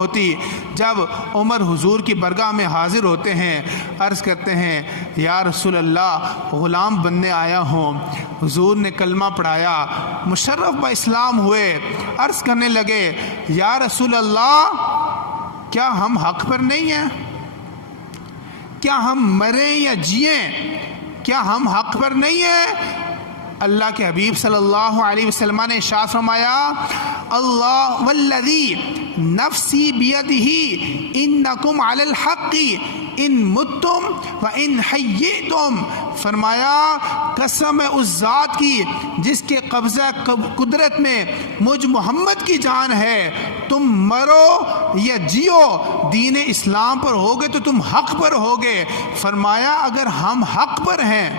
ہوتی جب عمر حضور کی برگاہ میں حاضر ہوتے ہیں، عرض کرتے ہیں یا رسول اللہ غلام بننے آیا ہوں۔ حضور نے کلمہ پڑھایا، مشرف با اسلام ہوئے، عرض کرنے لگے یا رسول اللہ کیا ہم حق پر نہیں ہیں؟ کیا ہم مریں یا جئیں، کیا ہم حق پر نہیں ہیں؟ اللہ کے حبیب صلی اللہ علیہ وسلم نے ارشاد فرمایا اللہ والذی نفسی بیدہ انکم علی الحق ان متم و ان حییتم، فرمایا قسم ہے اس ذات کی جس کے قبضہ قدرت میں مجھ محمد کی جان ہے، تم مرو یا جیو دین اسلام پر ہوگے تو تم حق پر ہوگے۔ فرمایا اگر ہم حق پر ہیں،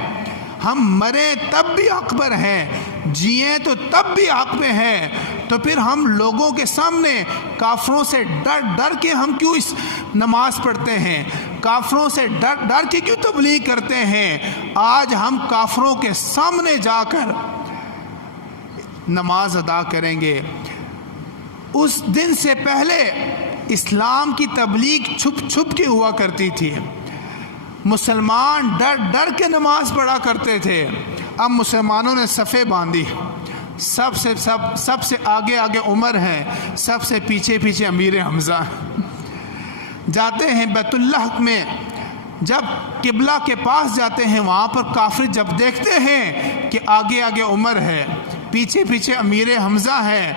ہم مریں تب بھی حق پر ہیں، جئیں تو تب بھی حق پہ ہیں، تو پھر ہم لوگوں کے سامنے کافروں سے ڈر ڈر کے ہم کیوں اس نماز پڑھتے ہیں؟ کافروں سے ڈر ڈر کے کیوں تبلیغ کرتے ہیں؟ آج ہم کافروں کے سامنے جا کر نماز ادا کریں گے۔ اس دن سے پہلے اسلام کی تبلیغ چھپ چھپ کے ہوا کرتی تھی، مسلمان ڈر ڈر کے نماز پڑھا کرتے تھے۔ اب مسلمانوں نے صفیں باندھی، سب سے آگے آگے عمر ہیں، سب سے پیچھے پیچھے امیر حمزہ جاتے ہیں بیت اللہ میں۔ جب قبلہ کے پاس جاتے ہیں وہاں پر کافر جب دیکھتے ہیں کہ آگے آگے عمر ہے، پیچھے پیچھے امیر حمزہ ہے،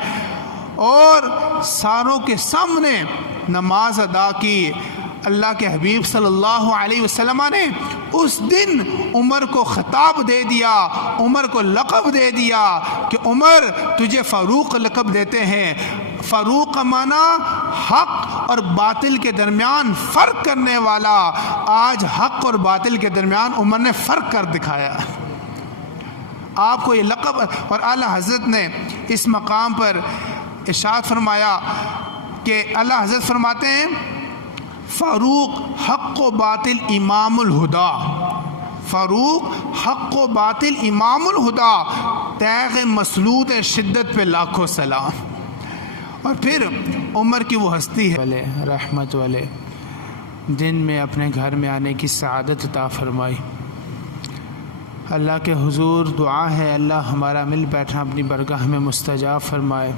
اور ساروں کے سامنے نماز ادا کی۔ اللہ کے حبیب صلی اللہ علیہ وسلم نے اس دن عمر کو خطاب دے دیا، عمر کو لقب دے دیا کہ عمر تجھے فاروق لقب دیتے ہیں۔ فاروق کا معنی حق اور باطل کے درمیان فرق کرنے والا۔ آج حق اور باطل کے درمیان عمر نے فرق کر دکھایا۔ آپ کو یہ لقب، اور اعلیٰ حضرت نے اس مقام پر ارشاد فرمایا کہ اعلیٰ حضرت فرماتے ہیں فاروق حق و باطل امام الہدا، فاروق حق و باطل امام الہدا، تیغ مسلوط شدت پہ لاکھوں سلام۔ اور پھر عمر کی وہ ہستی ہے رحمت والے دن میں اپنے گھر میں آنے کی سعادت عطا فرمائی۔ اللہ کے حضور دعا ہے اللہ ہمارا مل بیٹھنا اپنی برگاہ میں مستجاب فرمائے،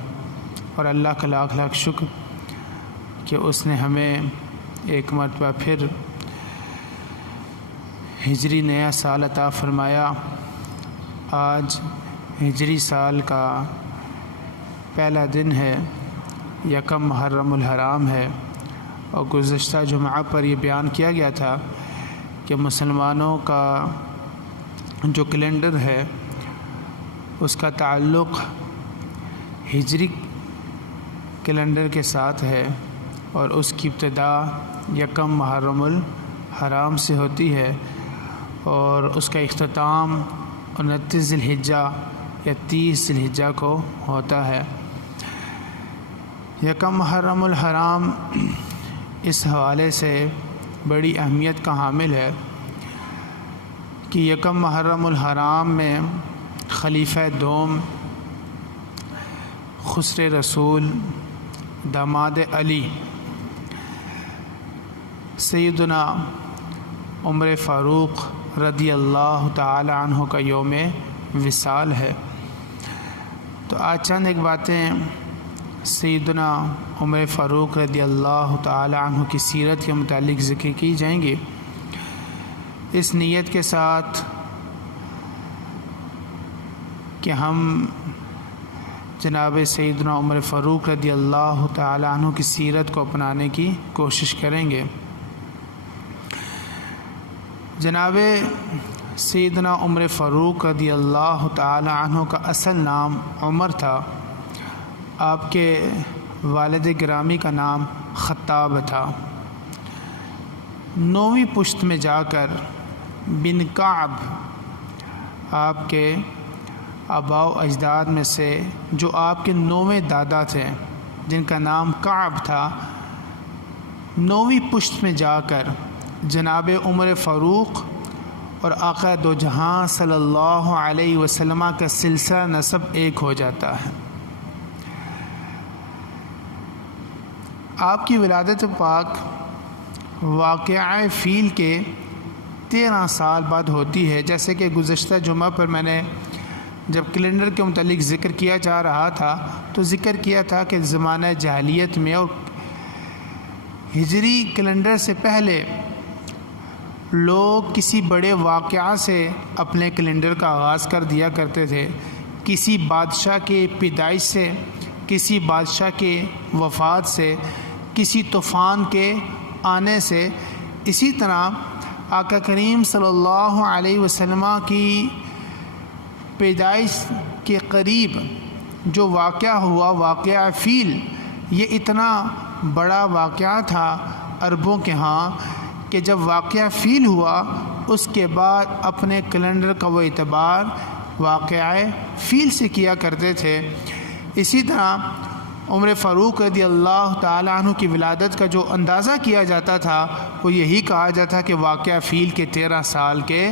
اور اللہ کا لاکھ لاکھ شکر کہ اس نے ہمیں ایک مرتبہ پھر ہجری نیا سال عطا فرمایا۔ آج ہجری سال کا پہلا دن ہے، یکم محرم الحرام ہے، اور گزشتہ جمعہ پر یہ بیان کیا گیا تھا کہ مسلمانوں کا جو کیلنڈر ہے اس کا تعلق ہجری کیلنڈر کے ساتھ ہے، اور اس کی ابتدا یکم محرم الحرام سے ہوتی ہے، اور اس کا اختتام 29 ذی الحجہ یا 30 ذی الحجہ کو ہوتا ہے۔ یکم محرم الحرام اس حوالے سے بڑی اہمیت کا حامل ہے کہ یکم محرم الحرام میں خلیفہ دوم خسر رسول داماد علی سیدنا عمر فاروق رضی اللہ تعالی عنہ کا یوم وصال ہے۔ تو آج چند ایک باتیں سیدنا عمر فاروق رضی اللہ تعالی عنہ کی سیرت کے متعلق ذکر کی جائیں گی، اس نیت کے ساتھ کہ ہم جناب سیدنا عمر فاروق رضی اللہ تعالی عنہ کی سیرت کو اپنانے کی کوشش کریں گے۔ جناب سیدنا عمر فاروق رضی اللہ تعالی عنہ کا اصل نام عمر تھا، آپ کے والد گرامی کا نام خطاب تھا۔ 9ویں پشت میں جا کر بن کعب آپ کے آباء و اجداد میں سے جو آپ کے 9ویں دادا تھے جن کا نام کعب تھا، 9ویں پشت میں جا کر جناب عمر فاروق اور آقا دو جہاں صلی اللہ علیہ وسلم کا سلسلہ نسب ایک ہو جاتا ہے۔ آپ کی ولادت پاک واقعہ فیل کے 13 سال بعد ہوتی ہے. جیسے کہ گزشتہ جمعہ پر میں نے جب کیلنڈر کے متعلق ذکر کیا جا رہا تھا تو ذکر کیا تھا کہ زمانہ جاہلیت میں اور ہجری کیلنڈر سے پہلے لوگ کسی بڑے واقعہ سے اپنے کیلنڈر کا آغاز کر دیا کرتے تھے. کسی بادشاہ کے پیدائش سے، کسی بادشاہ کے وفات سے، کسی طوفان کے آنے سے. اسی طرح آقا کریم صلی اللہ علیہ وسلم کی پیدائش کے قریب جو واقعہ ہوا، واقعہ فیل، یہ اتنا بڑا واقعہ تھا عربوں کے ہاں کہ جب واقعہ فیل ہوا اس کے بعد اپنے کیلنڈر کا وہ اعتبار واقعہ فیل سے کیا کرتے تھے. اسی طرح عمر فاروق رضی اللہ تعالیٰ عنہ کی ولادت کا جو اندازہ کیا جاتا تھا وہ یہی کہا جاتا کہ واقعہ فیل کے 13 سال کے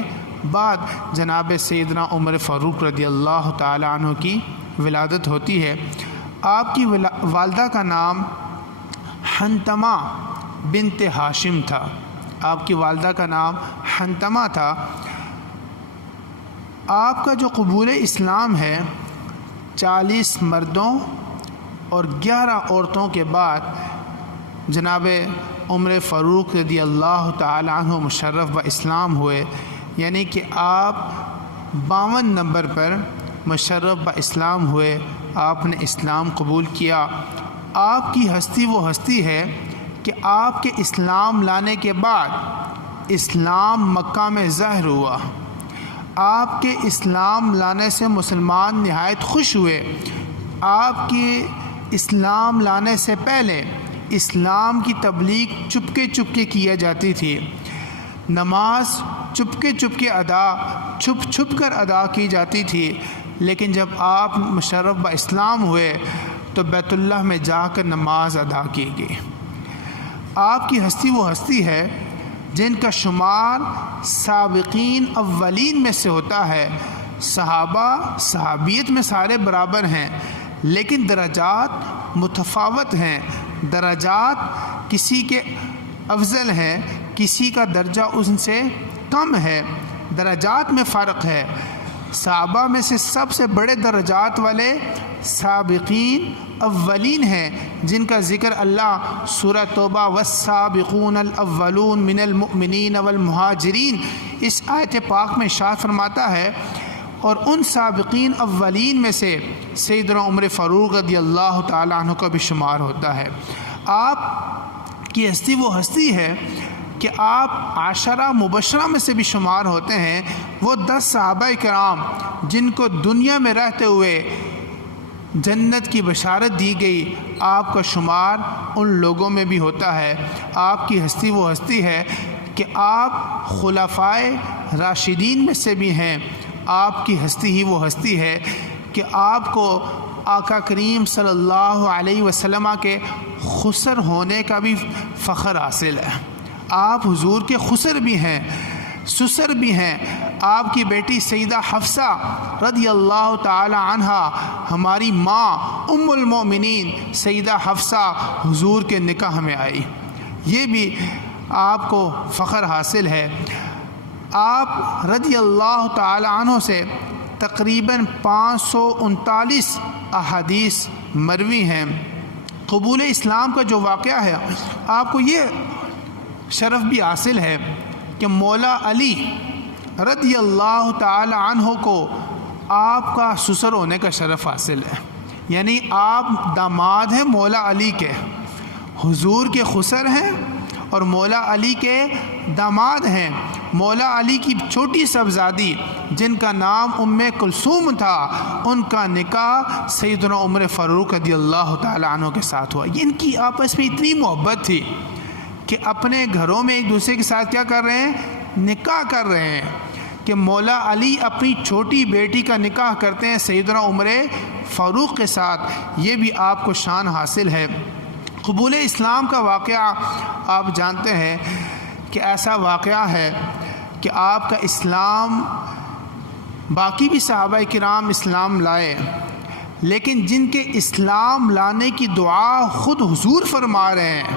بعد جناب سیدنا عمر فاروق رضی اللہ تعالیٰ عنہ کی ولادت ہوتی ہے. آپ کی والدہ کا نام حنتمہ بنت ہاشم تھا. آپ کی والدہ کا نام حنتمہ تھا. آپ کا جو قبول اسلام ہے 40 مردوں اور 11 عورتوں کے بعد جناب عمر فاروق رضی اللہ تعالی عنہ مشرف و اسلام ہوئے. یعنی کہ آپ 52 نمبر پر مشرف و اسلام ہوئے، آپ نے اسلام قبول کیا. آپ کی ہستی وہ ہستی ہے کہ آپ کے اسلام لانے کے بعد اسلام مکہ میں ظاہر ہوا. آپ کے اسلام لانے سے مسلمان نہایت خوش ہوئے. آپ کے اسلام لانے سے پہلے اسلام کی تبلیغ چپکے چپکے کیا جاتی تھی. نماز چپکے چپکے چھپ کر ادا کی جاتی تھی. لیکن جب آپ مشرف با اسلام ہوئے تو بیت اللہ میں جا کر نماز ادا کی گئی. آپ کی ہستی وہ ہستی ہے جن کا شمار سابقین اولین میں سے ہوتا ہے. صحابہ صحابیت میں سارے برابر ہیں لیکن درجات متفاوت ہیں. درجات کسی کے افضل ہیں، کسی کا درجہ ان سے کم ہے. درجات میں فرق ہے. صحابہ میں سے سب سے بڑے درجات والے سابقین اولین ہیں جن کا ذکر اللہ سورہ توبہ والسابقون الاولون من المؤمنین والمہاجرین اس آیت پاک میں ارشاد فرماتا ہے. اور ان سابقین اولین میں سے سیدنا عمر فاروق رضی اللہ تعالیٰ عنہ کا بھی شمار ہوتا ہے. آپ کی ہستی وہ ہستی ہے کہ آپ عشرہ مبشرہ میں سے بھی شمار ہوتے ہیں. وہ 10 صحابہ کرام جن کو دنیا میں رہتے ہوئے جنت کی بشارت دی گئی، آپ کا شمار ان لوگوں میں بھی ہوتا ہے. آپ کی ہستی وہ ہستی ہے کہ آپ خلفائے راشدین میں سے بھی ہیں. آپ کی ہستی ہی وہ ہستی ہے کہ آپ کو آقا کریم صلی اللہ علیہ وسلم کے خسر ہونے کا بھی فخر حاصل ہے. آپ حضور کے خسر بھی ہیں، سسر بھی ہیں. آپ کی بیٹی سیدہ حفصہ رضی اللہ تعالی عنہا ہماری ماں ام المؤمنین سیدہ حفصہ حضور کے نکاح میں آئی. یہ بھی آپ کو فخر حاصل ہے. آپ رضی اللہ تعالی عنہ سے تقریباً 539 احادیث مروی ہیں. قبول اسلام کا جو واقعہ ہے آپ کو یہ شرف بھی حاصل ہے کہ مولا علی رضی اللہ تعالی عنہ کو آپ کا سسر ہونے کا شرف حاصل ہے. یعنی آپ داماد ہیں مولا علی کے، حضور کے خسر ہیں اور مولا علی کے داماد ہیں. مولا علی کی چھوٹی صاحبزادی جن کا نام ام کلثوم تھا، ان کا نکاح سیدنا عمر فاروق رضی اللہ تعالی عنہ کے ساتھ ہوا. ان کی آپس میں اتنی محبت تھی کہ اپنے گھروں میں ایک دوسرے کے ساتھ کیا کر رہے ہیں؟ نکاح کر رہے ہیں. کہ مولا علی اپنی چھوٹی بیٹی کا نکاح کرتے ہیں سیدنا عمر فاروق کے ساتھ. یہ بھی آپ کو شان حاصل ہے. قبول اسلام کا واقعہ آپ جانتے ہیں کہ ایسا واقعہ ہے کہ آپ کا اسلام، باقی بھی صحابہ کرام اسلام لائے لیکن جن کے اسلام لانے کی دعا خود حضور فرما رہے ہیں،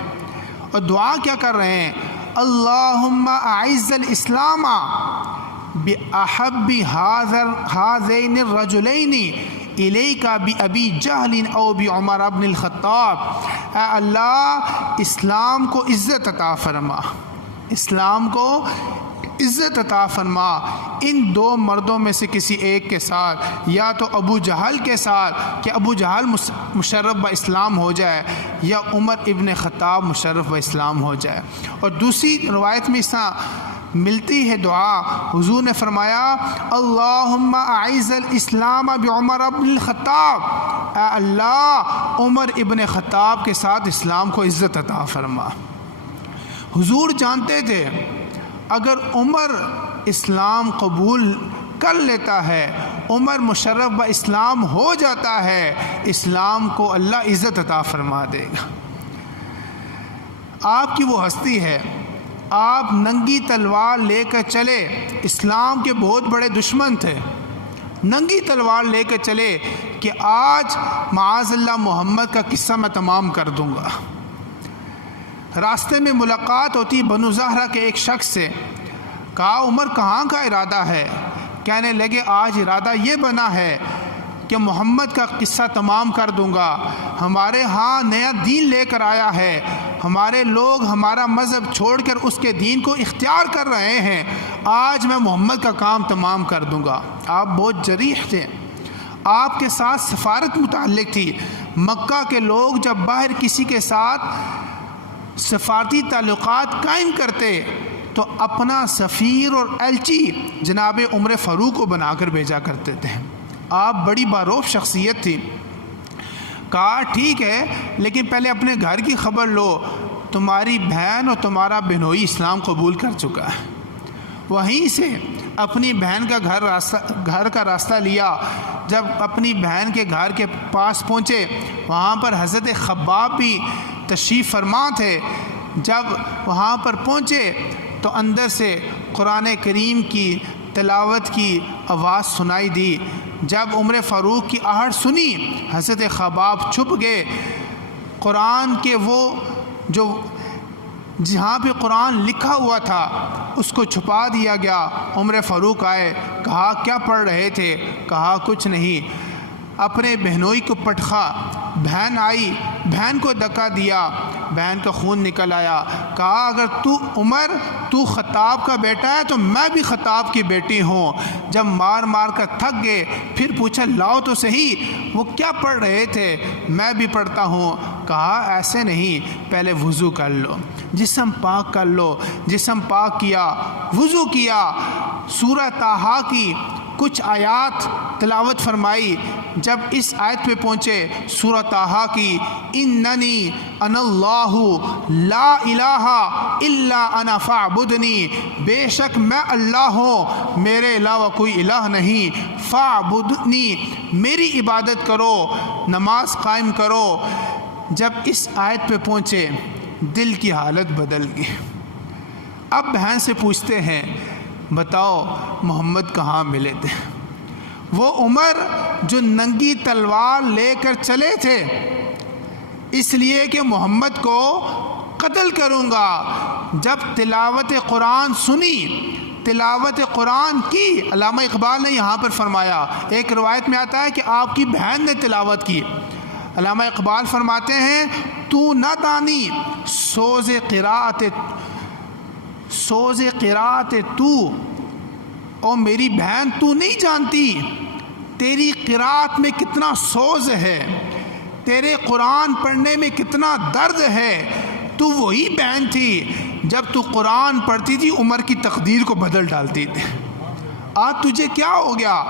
اور دعا کیا کر رہے ہیں؟ اللہم اعز الاسلام بأحب هذین الرجلین الیک بأبی جہل او بعمر بن الخطاب، اے اللہ اسلام کو عزت عطا فرما، اسلام کو عزت عطا فرما ان دو مردوں میں سے کسی ایک کے ساتھ، یا تو ابو جہل کے ساتھ کہ ابو جہل مشرف با اسلام ہو جائے، یا عمر ابن خطاب مشرف با اسلام ہو جائے۔ اور دوسری روایت میں اس طرح ملتی ہے دعا، حضور نے فرمایا اللہم اعز الاسلام بعمر ابن الخطاب، اے اللہ عمر ابن خطاب کے ساتھ اسلام کو عزت عطا فرما۔ حضور جانتے تھے اگر عمر اسلام قبول کر لیتا ہے، عمر مشرف با اسلام ہو جاتا ہے، اسلام کو اللہ عزت عطا فرما دے گا۔ آپ کی وہ ہستی ہے، آپ ننگی تلوار لے کر چلے، اسلام کے بہت بڑے دشمن تھے، ننگی تلوار لے کر چلے کہ آج معاذ اللہ محمد کا قصہ میں تمام کر دوں گا۔ راستے میں ملاقات ہوتی بنو زہرہ کے ایک شخص سے، کہا عمر کہاں کا ارادہ ہے؟ کہنے لگے آج ارادہ یہ بنا ہے کہ محمد کا قصہ تمام کر دوں گا، ہمارے ہاں نیا دین لے کر آیا ہے، ہمارے لوگ ہمارا مذہب چھوڑ کر اس کے دین کو اختیار کر رہے ہیں، آج میں محمد کا کام تمام کر دوں گا۔ آپ بہت جریح تھے، آپ کے ساتھ سفارت متعلق تھی، مکہ کے لوگ جب باہر کسی کے ساتھ سفارتی تعلقات قائم کرتے تو اپنا سفیر اور ایلچی جناب عمر فاروق کو بنا کر بھیجا کرتے تھے۔ آپ بڑی باروف شخصیت تھی۔ کہا ٹھیک ہے لیکن پہلے اپنے گھر کی خبر لو، تمہاری بہن اور تمہارا بہنوئی اسلام قبول کر چکا ہے۔ وہیں سے اپنی بہن کا گھر کا راستہ لیا۔ جب اپنی بہن کے گھر کے پاس پہنچے، وہاں پر حضرت خباب بھی تشریف فرما تھے۔ جب وہاں پر پہنچے تو اندر سے قرآن کریم کی تلاوت کی آواز سنائی دی۔ جب عمر فاروق کی آہٹ سنی، حضرت خباب چھپ گئے۔ قرآن کے وہ جو جہاں پہ قرآن لکھا ہوا تھا اس کو چھپا دیا گیا۔ عمر فاروق آئے، کہا کیا پڑھ رہے تھے؟ کہا کچھ نہیں۔ اپنے بہنوئی کو پٹخا، بہن آئی، بہن کو دھکا دیا، بہن کا خون نکل آیا۔ کہا اگر عمر تو خطاب کا بیٹا ہے تو میں بھی خطاب کی بیٹی ہوں۔ جب مار مار کر تھک گئے پھر پوچھا لاؤ تو صحیح وہ کیا پڑھ رہے تھے؟ میں بھی پڑھتا ہوں۔ کہا ایسے نہیں، پہلے وضو کر لو، جسم پاک کر لو۔ جسم پاک کیا، وضو کیا، سورہ طٰہٰ کی کچھ آیات تلاوت فرمائی۔ جب اس آیت پہ پہنچے سورہ طٰہٰ کی، اننی انا اللہ لا الہ الا انا فاعبدنی، بے شک میں اللہ ہوں، میرے علاوہ کوئی الہ نہیں، فاعبدنی، میری عبادت کرو، نماز قائم کرو۔ جب اس آیت پہ پہنچے دل کی حالت بدل گئی۔ اب بہن سے پوچھتے ہیں بتاؤ محمد کہاں ملے تھے؟ وہ عمر جو ننگی تلوار لے کر چلے تھے اس لیے کہ محمد کو قتل کروں گا۔ جب تلاوت قرآن سنی، تلاوت قرآن کی، علامہ اقبال نے یہاں پر فرمایا، ایک روایت میں آتا ہے کہ آپ کی بہن نے تلاوت کی۔ علامہ اقبال فرماتے ہیں تو نہ دانی سوز قرات تو، او میری بہن تو نہیں جانتی تیری قرات میں کتنا سوز ہے، تیرے قرآن پڑھنے میں کتنا درد ہے۔ تو وہی بہن تھی جب تو قرآن پڑھتی تھی عمر کی تقدیر کو بدل ڈالتی تھی۔ آج تجھے کیا ہو گیا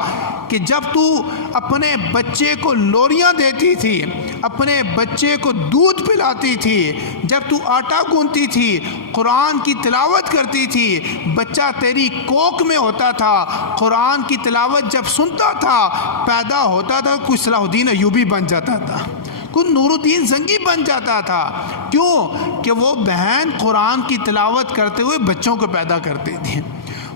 کہ جب تو اپنے بچے کو لوریاں دیتی تھی، اپنے بچے کو دودھ پلاتی تھی، جب تو آٹا گوندتی تھی، قرآن کی تلاوت کرتی تھی، بچہ تیری کوکھ میں ہوتا تھا، قرآن کی تلاوت جب سنتا تھا پیدا ہوتا تھا، کوئی صلاح الدین ایوبی بن جاتا تھا، کوئی نور الدین زنگی بن جاتا تھا۔ کیوں کہ وہ بہن قرآن کی تلاوت کرتے ہوئے بچوں کو پیدا کرتی تھی،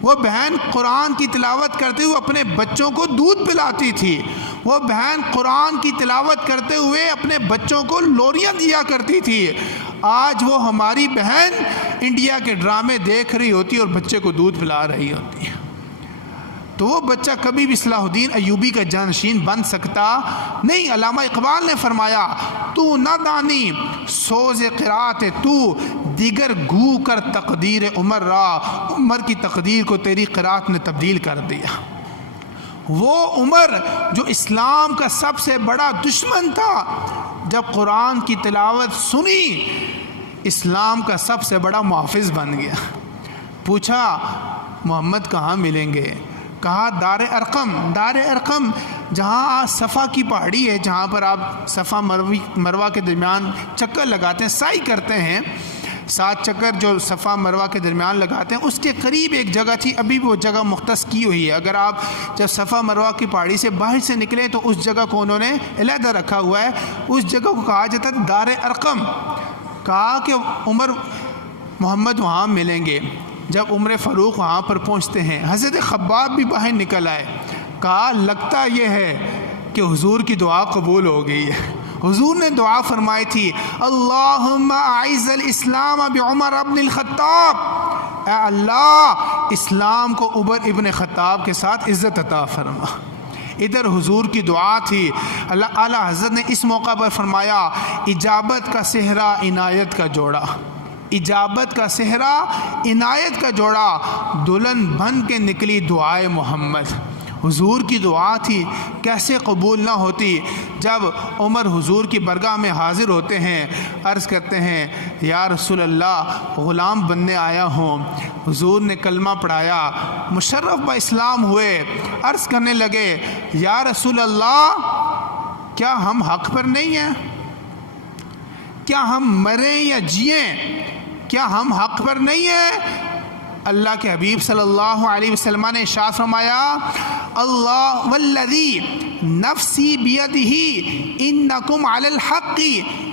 وہ بہن قرآن کی تلاوت کرتے ہوئے اپنے بچوں کو دودھ پلاتی تھی، وہ بہن قرآن کی تلاوت کرتے ہوئے اپنے بچوں کو لوریاں دیا کرتی تھی، آج وہ ہماری بہن انڈیا کے ڈرامے دیکھ رہی ہوتی اور بچے کو دودھ پلا رہی ہوتی ہے، تو وہ بچہ کبھی بھی صلاح الدین ایوبی کا جانشین بن سکتا نہیں۔ علامہ اقبال نے فرمایا تو نہ دانی سوز قرات تو دیگر گو کر تقدیر عمر را، عمر کی تقدیر کو تیری قرات نے تبدیل کر دیا۔ وہ عمر جو اسلام کا سب سے بڑا دشمن تھا، جب قرآن کی تلاوت سنی اسلام کا سب سے بڑا محافظ بن گیا۔ پوچھا محمد کہاں ملیں گے؟ کہا دار ارقم۔ دار ارقم جہاں آج صفا کی پہاڑی ہے، جہاں پر آپ صفا مروہ کے درمیان چکر لگاتے ہیں، سعی کرتے ہیں، 7 چکر جو صفا مروہ کے درمیان لگاتے ہیں، اس کے قریب ایک جگہ تھی، ابھی بھی وہ جگہ مختص کی ہوئی ہے۔ اگر آپ جب صفا مروہ کی پہاڑی سے باہر سے نکلیں تو اس جگہ کو انہوں نے علیحدہ رکھا ہوا ہے، اس جگہ کو کہا جاتا ہے دار ارقم۔ کہا کہ عمر محمد وہاں ملیں گے۔ جب عمر فاروق وہاں پر پہنچتے ہیں، حضرت خباب بھی باہر نکل آئے، کہا لگتا یہ ہے کہ حضور کی دعا قبول ہو گئی ہے۔ حضور نے دعا فرمائی تھی اللہم اعز الاسلام بعمر ابن الخطاب، اے اللہ اسلام کو عمر ابن خطاب کے ساتھ عزت عطا فرما۔ ادھر حضور کی دعا تھی، اللہ اعلیٰ حضرت نے اس موقع پر فرمایا اجابت کا صحرا عنایت کا جوڑا، اجابت کا صحرا عنایت کا جوڑا، دلہن بن کے نکلی دعائے محمد۔ حضور کی دعا تھی، کیسے قبول نہ ہوتی؟ جب عمر حضور کی برگاہ میں حاضر ہوتے ہیں، عرض کرتے ہیں یا رسول اللہ غلام بننے آیا ہوں۔ حضور نے کلمہ پڑھایا، مشرف با اسلام ہوئے، عرض کرنے لگے یا رسول اللہ کیا ہم حق پر نہیں ہیں؟ کیا ہم مریں یا جئیں، کیا ہم حق پر نہیں ہیں؟ اللہ کے حبیب صلی اللہ علیہ وسلم نے ارشاد فرمایا اللہ والذی نفسی بیدہ انکم علی الحق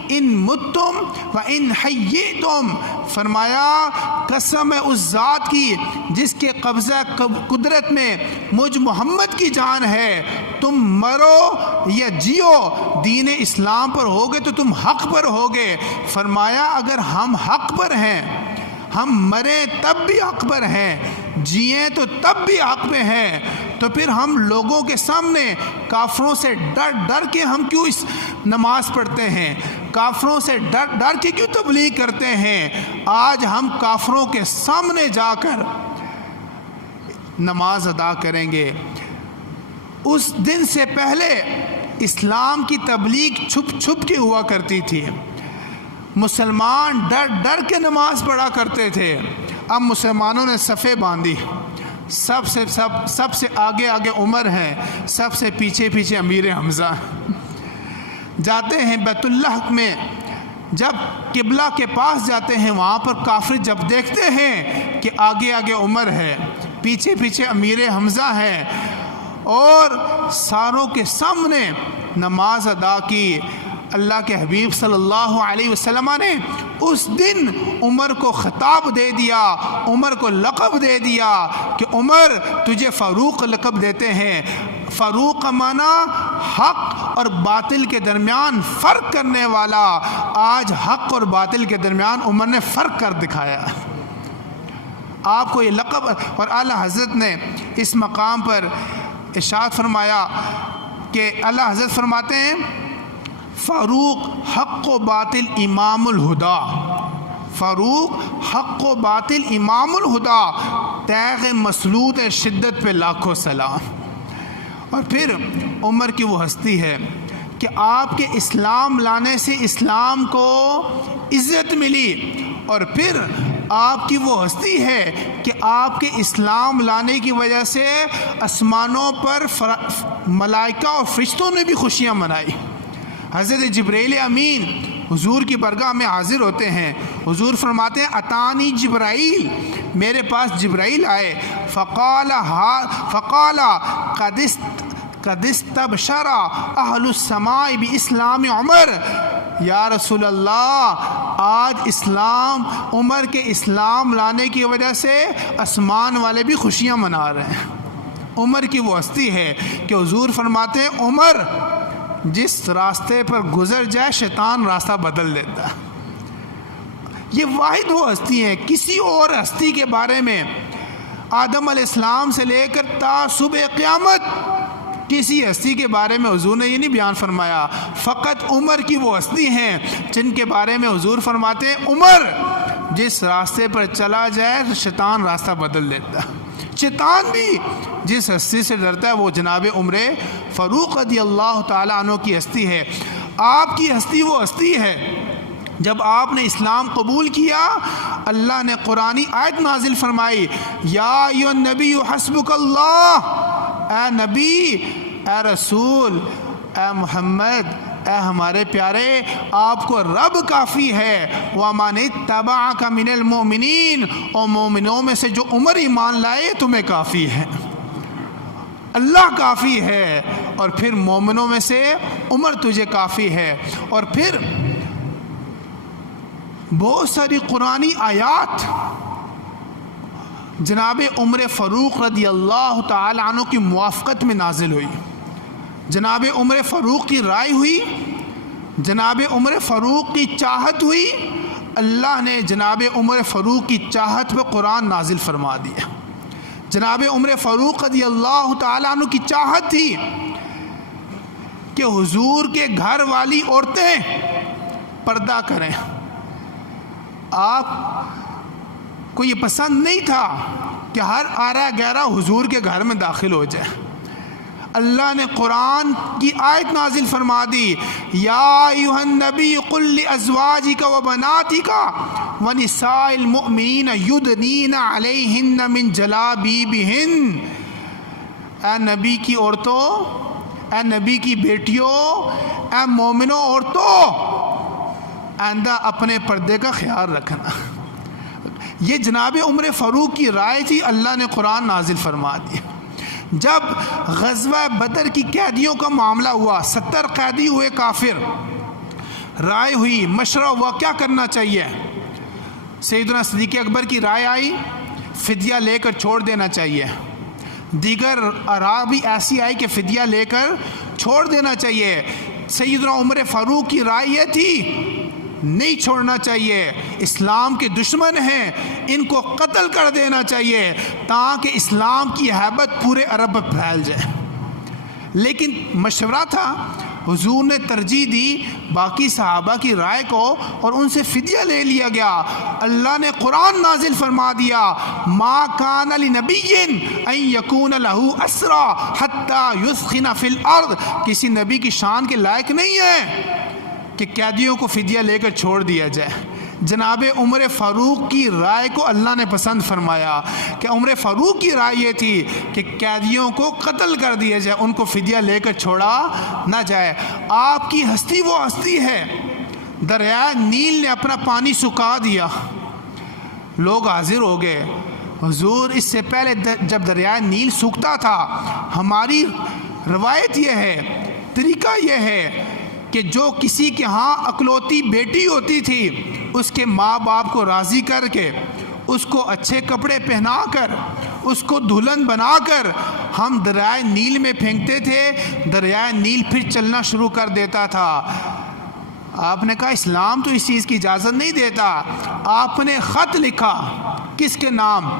ان متم و ان حییتم، فرمایا قسم ہے اس ذات کی جس کے قبضہ قدرت میں مجھ محمد کی جان ہے، تم مرو یا جیو دین اسلام پر ہوگے تو تم حق پر ہوگے۔ فرمایا اگر ہم حق پر ہیں، ہم مریں تب بھی حق پر ہیں، جئیں تو تب بھی حق پہ ہیں، تو پھر ہم لوگوں کے سامنے کافروں سے ڈر کے ہم کیوں اس نماز پڑھتے ہیں؟ کافروں سے ڈر کے کیوں تبلیغ کرتے ہیں؟ آج ہم کافروں کے سامنے جا کر نماز ادا کریں گے۔ اس دن سے پہلے اسلام کی تبلیغ چھپ چھپ کے ہوا کرتی تھی، مسلمان ڈر کے نماز پڑھا کرتے تھے۔ اب مسلمانوں نے صفیں باندھی، سب سے آگے عمر ہیں، سب سے پیچھے امیر حمزہ جاتے ہیں بیت اللہ میں۔ جب قبلہ کے پاس جاتے ہیں وہاں پر کافر جب دیکھتے ہیں کہ آگے عمر ہے، پیچھے امیر حمزہ ہے، اور ساروں کے سامنے نماز ادا کی۔ اللہ کے حبیب صلی اللہ علیہ وسلم نے اس دن عمر کو خطاب دے دیا، عمر کو لقب دے دیا کہ عمر تجھے فاروق لقب دیتے ہیں۔ فاروق کا معنی حق اور باطل کے درمیان فرق کرنے والا۔ آج حق اور باطل کے درمیان عمر نے فرق کر دکھایا۔ آپ کو یہ لقب، اور اعلیٰ حضرت نے اس مقام پر ارشاد فرمایا کہ اعلیٰ حضرت فرماتے ہیں فاروق حق و باطل امام الہدا، فاروق حق و باطل امام الہدا، تیغ مسلوط شدت پہ لاکھوں سلام۔ اور پھر عمر کی وہ ہستی ہے کہ آپ کے اسلام لانے سے اسلام کو عزت ملی، اور پھر آپ کی وہ ہستی ہے کہ آپ کے اسلام لانے کی وجہ سے آسمانوں پر ملائکہ اور فرشتوں نے بھی خوشیاں منائی۔ حضرت جبرائیل امین حضور کی برگاہ میں حاضر ہوتے ہیں، حضور فرماتے ہیں اتانی جبرائیل، میرے پاس جبرائیل آئے، فقال قد استبشر اہل السماء باسلام عمر، یا رسول اللہ آج اسلام عمر کے اسلام لانے کی وجہ سے آسمان والے بھی خوشیاں منا رہے ہیں۔ عمر کی وہ ہستی ہے کہ حضور فرماتے ہیں عمر جس راستے پر گزر جائے شیطان راستہ بدل دیتا ہے۔ یہ واحد وہ ہستی ہیں، کسی اور ہستی کے بارے میں آدم علیہ السلام سے لے کر تا صبح قیامت کسی ہستی کے بارے میں حضور نے یہ نہیں بیان فرمایا، فقط عمر کی وہ ہستی ہیں جن کے بارے میں حضور فرماتے ہیں عمر جس راستے پر چلا جائے شیطان راستہ بدل دیتا ہے۔ شیطان بھی جس ہستی سے ڈرتا ہے وہ جناب عمر فاروق رضی اللہ تعالیٰ عنہ کی ہستی ہے۔ آپ کی ہستی وہ ہستی ہے جب آپ نے اسلام قبول کیا اللہ نے قرآنی آیت نازل فرمائی، یا ایھا النبی حسبک اللہ، اے نبی، اے رسول، اے محمد، اے ہمارے پیارے، آپ کو رب کافی ہے، وَمَنِ اتَّبَعَكَ مِنَ الْمُؤْمِنِينَ، اور مومنوں میں سے جو عمر ایمان لائے تمہیں کافی ہے، اللہ کافی ہے، اور پھر مومنوں میں سے عمر تجھے کافی ہے۔ اور پھر بہت ساری قرآنی آیات جناب عمر فاروق رضی اللہ تعالی عنہ کی موافقت میں نازل ہوئی، جناب عمر فاروق کی رائے ہوئی، جناب عمر فاروق کی چاہت ہوئی، اللہ نے جناب عمر فاروق کی چاہت پہ قرآن نازل فرما دیا۔ جناب عمر فاروق رضی اللہ تعالی عنہ کی چاہت تھی کہ حضور کے گھر والی عورتیں پردہ کریں، آپ کو یہ پسند نہیں تھا کہ ہر آرہ گہرہ حضور کے گھر میں داخل ہو جائے۔ اللہ نے قرآن کی آیت نازل فرما دی، یا ایھا النبی قل لازواجک وبناتک ونساء المؤمنین یدنین علیہن من جلابیبہن، اے نبی کی عورتوں، اے نبی کی بیٹیوں، اے مومنوں عورتوں، آئندہ اپنے پردے کا خیال رکھنا۔ یہ جناب عمر فاروق کی رائے تھی، اللہ نے قرآن نازل فرما دیا۔ جب غزوہ بدر کی قیدیوں کا معاملہ ہوا، 70 قیدی ہوئے کافر، رائے ہوئی، مشورہ ہوا کیا کرنا چاہیے، سیدنا صدیق اکبر کی رائے آئی فدیہ لے کر چھوڑ دینا چاہیے، دیگر آراء بھی ایسی آئی کہ فدیہ لے کر چھوڑ دینا چاہیے۔ سیدنا عمر فاروق کی رائے یہ تھی نہیں چھوڑنا چاہیے، اسلام کے دشمن ہیں، ان کو قتل کر دینا چاہیے تاکہ اسلام کی ہیبت پورے عرب میں پھیل جائے۔ لیکن مشورہ تھا، حضور نے ترجیح دی باقی صحابہ کی رائے کو اور ان سے فدیہ لے لیا گیا۔ اللہ نے قرآن نازل فرما دیا، ما کان لنبی ان یکون لہ اسری حتی یثخن فی الارض، کسی نبی کی شان کے لائق نہیں ہے کہ قیدیوں کو فدیہ لے کر چھوڑ دیا جائے۔ جناب عمر فاروق کی رائے کو اللہ نے پسند فرمایا کہ عمر فاروق کی رائے یہ تھی کہ قیدیوں کو قتل کر دیا جائے، ان کو فدیہ لے کر چھوڑا نہ جائے۔ آپ کی ہستی وہ ہستی ہے، دریائے نیل نے اپنا پانی سکھا دیا، لوگ حاضر ہو گئے۔ حضور اس سے پہلے جب دریائے نیل سوکھتا تھا، ہماری روایت یہ ہے، طریقہ یہ ہے کہ جو کسی کے ہاں اکلوتی بیٹی ہوتی تھی اس کے ماں باپ کو راضی کر کے اس کو اچھے کپڑے پہنا کر اس کو دلہن بنا کر ہم دریائے نیل میں پھینکتے تھے، دریائے نیل پھر چلنا شروع کر دیتا تھا۔ آپ نے کہا اسلام تو اس چیز کی اجازت نہیں دیتا۔ آپ نے خط لکھا، کس کے نام؟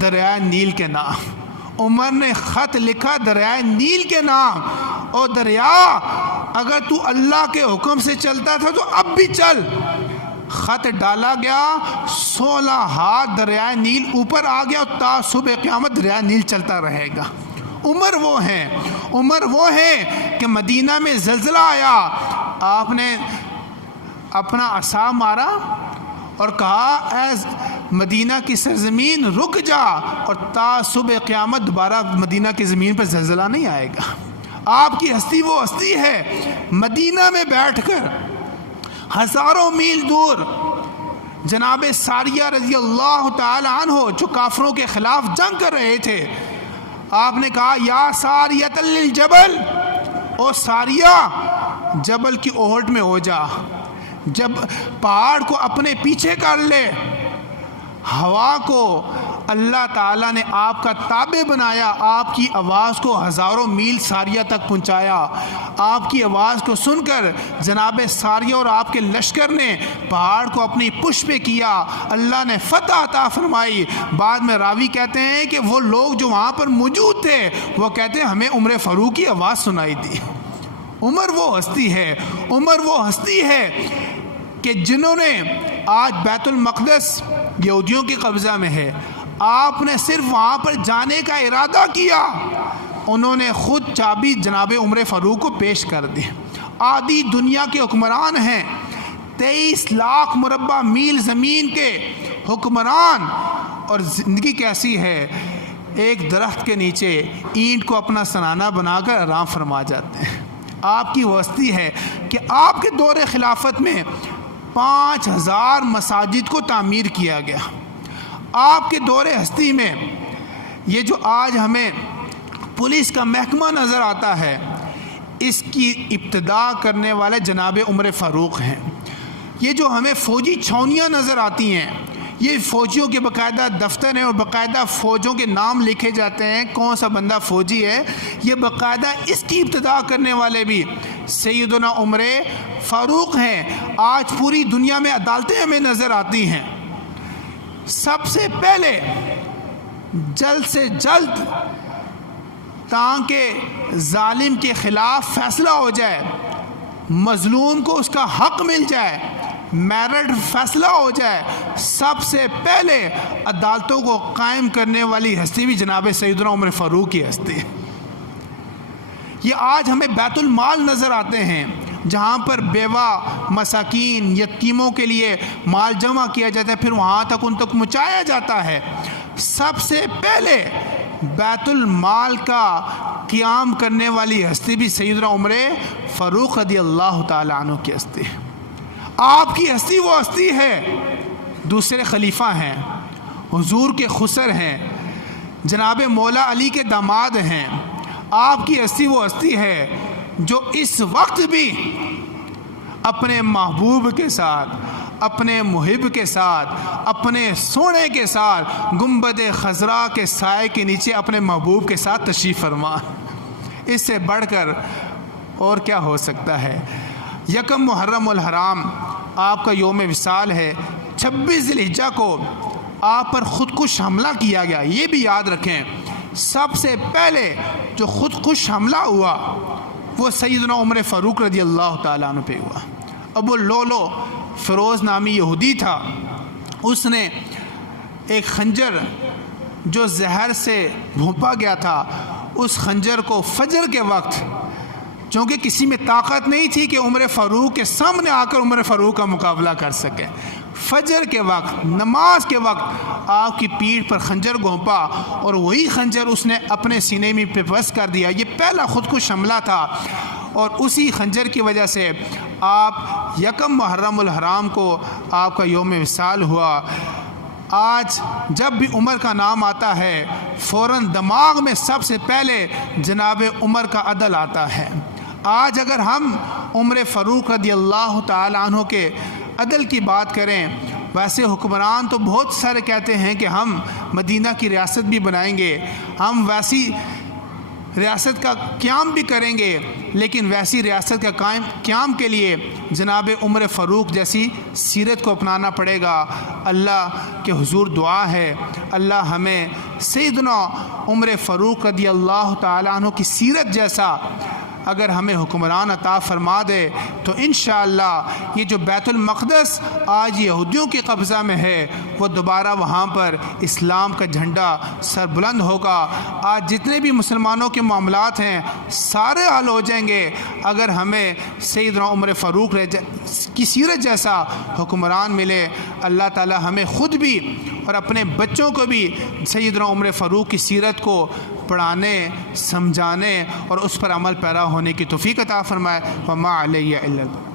دریائے نیل کے نام۔ عمر نے خط لکھا دریائے نیل کے نام، اور دریا اگر تو اللہ کے حکم سے چلتا تھا تو اب بھی چل۔ خط ڈالا گیا، 16 ہاتھ دریائے نیل اوپر آ گیا، اور تا صبح قیامت دریائے نیل چلتا رہے گا۔ عمر وہ ہیں، عمر وہ ہیں کہ مدینہ میں زلزلہ آیا، آپ نے اپنا عصا مارا اور کہا اے مدینہ کی سرزمین رک جا، اور تا صبح قیامت دوبارہ مدینہ کی زمین پر زلزلہ نہیں آئے گا۔ آپ کی ہستی وہ ہستی ہے، مدینہ میں بیٹھ کر ہزاروں میل دور جناب ساریہ رضی اللہ تعالی عنہ جو کافروں کے خلاف جنگ کر رہے تھے، آپ نے کہا یا ساریۃ للجبل، او ساریہ جبل کی اوہٹ میں ہو جا، جب پہاڑ کو اپنے پیچھے کر لے، ہوا کو اللہ تعالیٰ نے آپ کا تابع بنایا، آپ کی آواز کو ہزاروں میل ساریہ تک پہنچایا۔ آپ کی آواز کو سن کر جناب ساریہ اور آپ کے لشکر نے پہاڑ کو اپنی پشت پہ کیا، اللہ نے فتح عطا فرمائی۔ بعد میں راوی کہتے ہیں کہ وہ لوگ جو وہاں پر موجود تھے وہ کہتے ہیں ہمیں عمر فاروق کی آواز سنائی دی۔ عمر وہ ہستی ہے کہ جنہوں نے آج بیت المقدس یہودیوں کے قبضہ میں ہے، آپ نے صرف وہاں پر جانے کا ارادہ کیا، انہوں نے خود چابی جناب عمر فاروق کو پیش کر دی۔ آدھی دنیا کے حکمران ہیں، 23 لاکھ مربع میل زمین کے حکمران، اور زندگی کیسی ہے، ایک درخت کے نیچے اینٹ کو اپنا سنانہ بنا کر آرام فرما جاتے ہیں۔ آپ کی وسطی ہے کہ آپ کے دور خلافت میں 5000 مساجد کو تعمیر کیا گیا۔ آپ کے دور ہستی میں یہ جو آج ہمیں پولیس کا محکمہ نظر آتا ہے، اس کی ابتدا کرنے والے جناب عمر فاروق ہیں۔ یہ جو ہمیں فوجی چھاؤنیاں نظر آتی ہیں، یہ فوجیوں کے باقاعدہ دفتر ہیں اور باقاعدہ فوجوں کے نام لکھے جاتے ہیں، کون سا بندہ فوجی ہے، یہ باقاعدہ اس کی ابتدا کرنے والے بھی سیدنا عمر فاروق ہیں۔ آج پوری دنیا میں عدالتیں ہمیں نظر آتی ہیں، سب سے پہلے جلد سے جلد تاکہ ظالم کے خلاف فیصلہ ہو جائے، مظلوم کو اس کا حق مل جائے، میرٹ فیصلہ ہو جائے، سب سے پہلے عدالتوں کو قائم کرنے والی ہستی بھی جناب سیدنا عمر فاروق کی ہستی ہے۔ یہ آج ہمیں بیت المال نظر آتے ہیں، جہاں پر بیوہ مساکین یتیموں کے لیے مال جمع کیا جاتا ہے، پھر وہاں تک ان تک پہنچایا جاتا ہے۔ سب سے پہلے بیت المال کا قیام کرنے والی ہستی بھی سیدنا عمر فاروق رضی اللہ تعالیٰ عنہ کی ہستی ہے۔ آپ کی ہستی وہ ہستی ہے، دوسرے خلیفہ ہیں، حضور کے خسر ہیں، جناب مولا علی کے داماد ہیں۔ آپ کی ہستی وہ ہستی ہے جو اس وقت بھی اپنے محبوب کے ساتھ، اپنے محب کے ساتھ، اپنے سونے کے ساتھ گنبد خضرا کے سائے کے نیچے اپنے محبوب کے ساتھ تشریف فرما۔ اس سے بڑھ کر اور کیا ہو سکتا ہے؟ یکم محرم الحرام آپ کا یوم وصال ہے، 26 ذی الحجہ کو آپ پر خودکش حملہ کیا گیا۔ یہ بھی یاد رکھیں، سب سے پہلے جو خودکش حملہ ہوا وہ سیدنا عمر فاروق رضی اللہ تعالیٰ عنہ پہ ہوا۔ ابو لولو فیروز نامی یہودی تھا، اس نے ایک خنجر جو زہر سے بھونپا گیا تھا، اس خنجر کو فجر کے وقت، چونکہ کسی میں طاقت نہیں تھی کہ عمر فاروق کے سامنے آ کر عمر فاروق کا مقابلہ کر سکے، فجر کے وقت نماز کے وقت آپ کی پیٹھ پر خنجر گھونپا اور وہی خنجر اس نے اپنے سینے میں بس کر دیا۔ یہ پہلا خودکش حملہ تھا اور اسی خنجر کی وجہ سے آپ یکم محرم الحرام کو آپ کا یوم وصال ہوا۔ آج جب بھی عمر کا نام آتا ہے فوراً دماغ میں سب سے پہلے جناب عمر کا عدل آتا ہے۔ آج اگر ہم عمر فاروق رضی اللہ تعالیٰ عنہ کے عدل کی بات کریں، ویسے حکمران تو بہت سارے کہتے ہیں کہ ہم مدینہ کی ریاست بھی بنائیں گے، ہم ویسی ریاست کا قیام بھی کریں گے، لیکن ویسی ریاست کا قیام کے لیے جناب عمر فاروق جیسی سیرت کو اپنانا پڑے گا۔ اللہ کے حضور دعا ہے اللہ ہمیں سیدنا عمر فاروق رضی اللہ تعالیٰ عنہ کی سیرت جیسا اگر ہمیں حکمران عطا فرما دے تو انشاءاللہ یہ جو بیت المقدس آج یہودیوں کے قبضہ میں ہے وہ دوبارہ وہاں پر اسلام کا جھنڈا سر بلند ہوگا۔ آج جتنے بھی مسلمانوں کے معاملات ہیں سارے حل ہو جائیں گے اگر ہمیں سیدنا عمر فاروق کی سیرت جیسا حکمران ملے۔ اللہ تعالی ہمیں خود بھی اور اپنے بچوں کو بھی سیدنا عمر فاروق کی سیرت کو پڑھانے، سمجھانے اور اس پر عمل پیرا ہونے کی توفیق عطا فرمائے۔ وما علیہ الا البلاغ۔